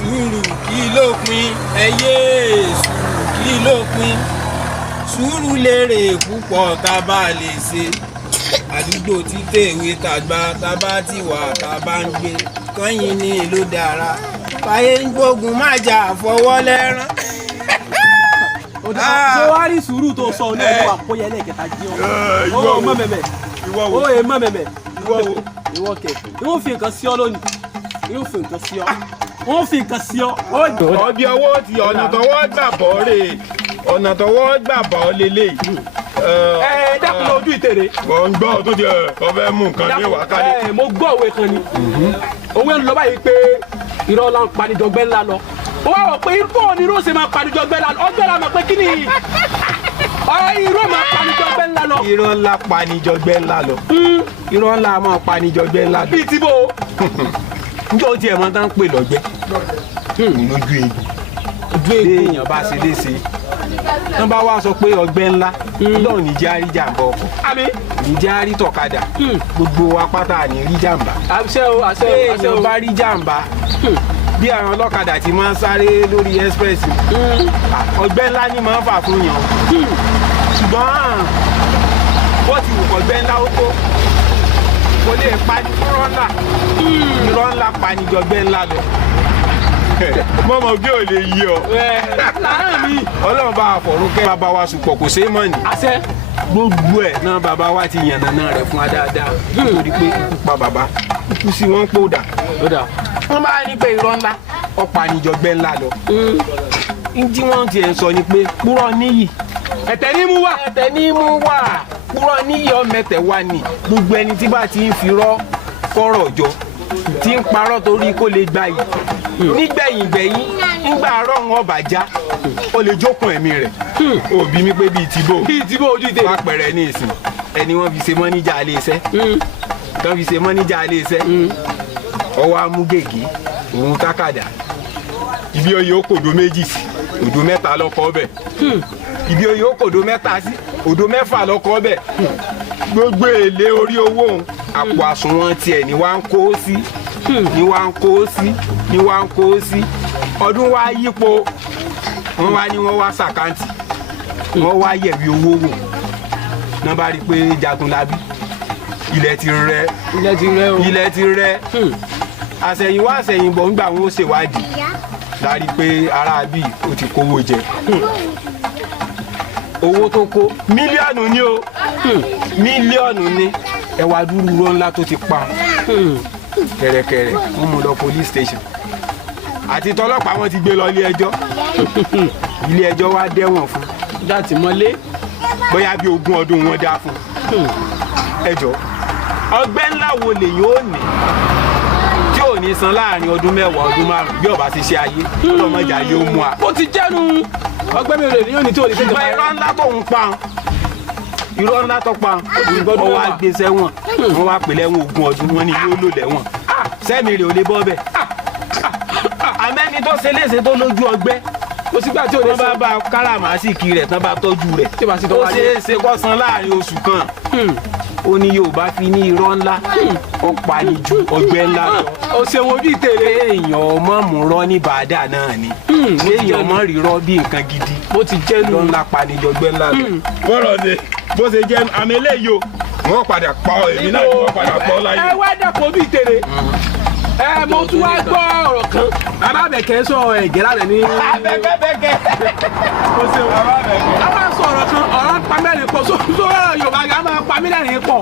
sùúrù kí ló pin sùúrù kí ló pin sùúrù lérè púpọ̀ tá a bá lè ṣe àdúgbò títẹ̀wé tàgbà tá a bá ti wà tá a bá ń gbé kọ́yìn ní ló dára fàyè ń gbógun má jà fọwọ́ lẹ́rán. ṣé wàá rí sùúrù tó sọ ní ẹ̀rọ àpòyẹ lẹ́ẹ̀kẹta jí ọ́ ó mọ̀ mẹ́mẹ́ ó yẹ mọ̀ mẹ́mẹ́ ìwọ kẹ̀ ìwọ fi nǹkan sí ọ lónìí ìwọ fi nǹkan sí ọ wọ́n fi nǹkan sí ọ. ọbẹ̀ owó ti ọ̀nà tọwọ́ gbà bọ́ rè ọ̀nà tọwọ́ gbà bọ́ lélẹ̀. dákun lọ ojú ìtèrè. mo ń gbọ́ tó di ọbẹ̀ mú nǹkan ní wákàlẹ̀. mo gbọ́ òwe kan ni òwe ń lọ báyìí pé irọ́ la ń panijọgbẹ́ ńlá lọ ó wá wọ̀ pé irọ́ ni irọ́ ṣe máa panijọgbẹ́ ńlá lọ ọgbẹ́ la mọ̀ pé kí ni irọ́ máa panijọgbẹ́ ńlá lọ. irọ́ ńlá panijọgbẹ́ ńlá lọ irọ́ ńlá máa panijọgbẹ́ ńlá lọ. bíi ti bò. njọ́ tí ẹ̀ máa tán pè lọ́gbẹ́ lójú egbò èèyàn bá ṣe léṣe wọ́n bá wá sọ pé ọgbẹ́ ńlá lọ́rùn ní járí jàǹbá ọkọ̀ ní járí tọ̀kadà gbogbo wa pátá ní rí jàǹbá. àṣẹ o àṣẹ o àṣẹ o èèyàn bá rí jàǹbá bí àwọn ọlọ́kadà ti máa ń sáré lórí express ọgbẹ́ ńlá ni máa ń fà fún yàn ṣùgbọ́n bó ti wù ọgbẹ́ ńlá ó tó kò lè pani irọ́ ńlá irọ́ ńlá pani jọgbẹ́ ńlá lọ. mọ́mọ́ bí ò lè yí ọ. lára mi. ọlọ́run bá àfọ̀rún kẹ́ bàbá wa sùpọ̀ kò ṣeé mọ̀ ní. àṣẹ. gbogbo ẹ̀ náà bàbá wa ti yànnàná rẹ̀ fún wa dáadáa nítorí pé ikú pa bàbá ikú sí wọn pò dà. wọ́n bá ní pé irọ́ ńlá ọ̀pá ni jọgbẹ́ ńlá lọ. tí wọ́n ti ẹ̀ sọ ni pé púrọ̀ níyì. ẹ̀tẹ̀ ní mú wá. ẹ̀tẹ̀ ní mú wá púrọ̀ níyì ọmẹtẹ̀ wá ní gbogbo ẹni tí bá ti ń fi rọ́ kọ́rọ̀ jọ tí ń parọ́ torí kó lè gba yìí nígbẹ̀yìngbẹ̀yìn nígbà àárọ̀ wọn bàjá ó lè jókun ẹ̀mí rẹ̀ òbí mi pé bíi tìbò ojú ìdè wá pẹ̀rẹ̀ ní ìsìn ẹni wọ́n fi ṣe mọ́níjà ilé iṣẹ́ kan fi ṣe mọ́níjà ilé iṣẹ́ ọwọ́ amú gègé òun tákàdá ibi oyè ó kòdó méjì sí òdó mẹ́ta lọ́kọ́ ọbẹ̀ ibi oyè ó kòdó mẹ́ta sí òdó mẹ́fà lọ́kọ́ ọbẹ̀ gbogbo èlé orí owó òun àpò àsùnwọ̀n tiẹ̀ ni wá ń kó sí ni wá ń kó sí ni wá ń kó sí ọdún wá yípo wọ́n wá ní wọ́n wá sàkáǹtì wọ́n wá yẹ̀wé owó wò náà bá rí i pé Jagunlabi ilẹ̀ ti rẹ̀ ilẹ̀ ti rẹ̀ àṣẹ̀yìnwá àṣẹ̀yìnbọ̀ ńgbà wọn ó ṣèwádìí lárí pé aráabí ó ti kówó jẹ owó tó kó mílíọ̀nù ni o mílíọ̀nù ni ẹwà dúró rọ ńlá tó ti pa kẹ̀rẹ̀kẹ̀rẹ̀ wọ́n mú lọ police station àti tọlọ́pàá wọn ti gbé lọ ilé ẹjọ́ ilé ẹjọ́ wá dẹ́wọ̀n fún láti mọ́lé bóyá bí 20 ọdún wọn dá fún ẹjọ́ ọgbẹ́ ńlá wo lè yóò ní tí ò ní san láàrin ọdún 10 ọdún 5 bí ọba ti ṣe ayé ọlọ́mọjà yóò mú a. ó ti jẹ́nu ọgbẹ́ mi rè ní òní tí ò ní tẹ́jọ́. ṣùgbọ́n irọ́ ńlá tó ń pa irọ́ ńlá tó pa wọ́n wá gbé sẹ́wọ̀n wọ́n wá pè lẹ́wọ̀n 20 ọdún wọn ni yóò lò lẹ́wọ̀n sẹ́mi rè ò lè bọ́ bẹ̀. àmẹ́ni tó ṣe léṣe tó lójú ọgbẹ́ ó sì gbà tí ò lè sọ. wọ́n bá káràmásìkì rẹ̀ tán bá tọ́jú rẹ̀ ó ṣeé ṣe kó san láàrin oṣù kan ó ní Yorùbá fi ní irọ́ ńlá ọ̀pá ni ju ọgbẹ́ ńlá lọ. ó ṣe wọn ojú ìtèrè. èèyàn ọmọ mùrọ́ ní bàdà náà ni èèyàn ọmọ rírọ́ bí nǹkan gidi bó ti jẹ́ ló ńlá panijọgbẹ́ ńlá lọ. bọ́rọ̀ ni bó ṣe jẹ́ àmì eléyìí o wọ́n padà pa ọ èmi náà ni wọ́n padà pa ọ láyé. ẹ wá dàpọ̀ ojú ìtèrè mo tún wá gbọ́ ọ̀rọ̀ kan abábẹ̀kẹ́ sọ ẹ̀gẹ́ lálẹ́ ní. abẹ́kẹ́bẹ́kẹ́ ó ṣe wọ́n abábẹ̀kẹ́. a máa sọ ọ̀rọ̀ kan ọ̀rọ̀ pamẹ́rin pọ̀ sórí Yorùbá gan máa pamẹ́rin pọ̀.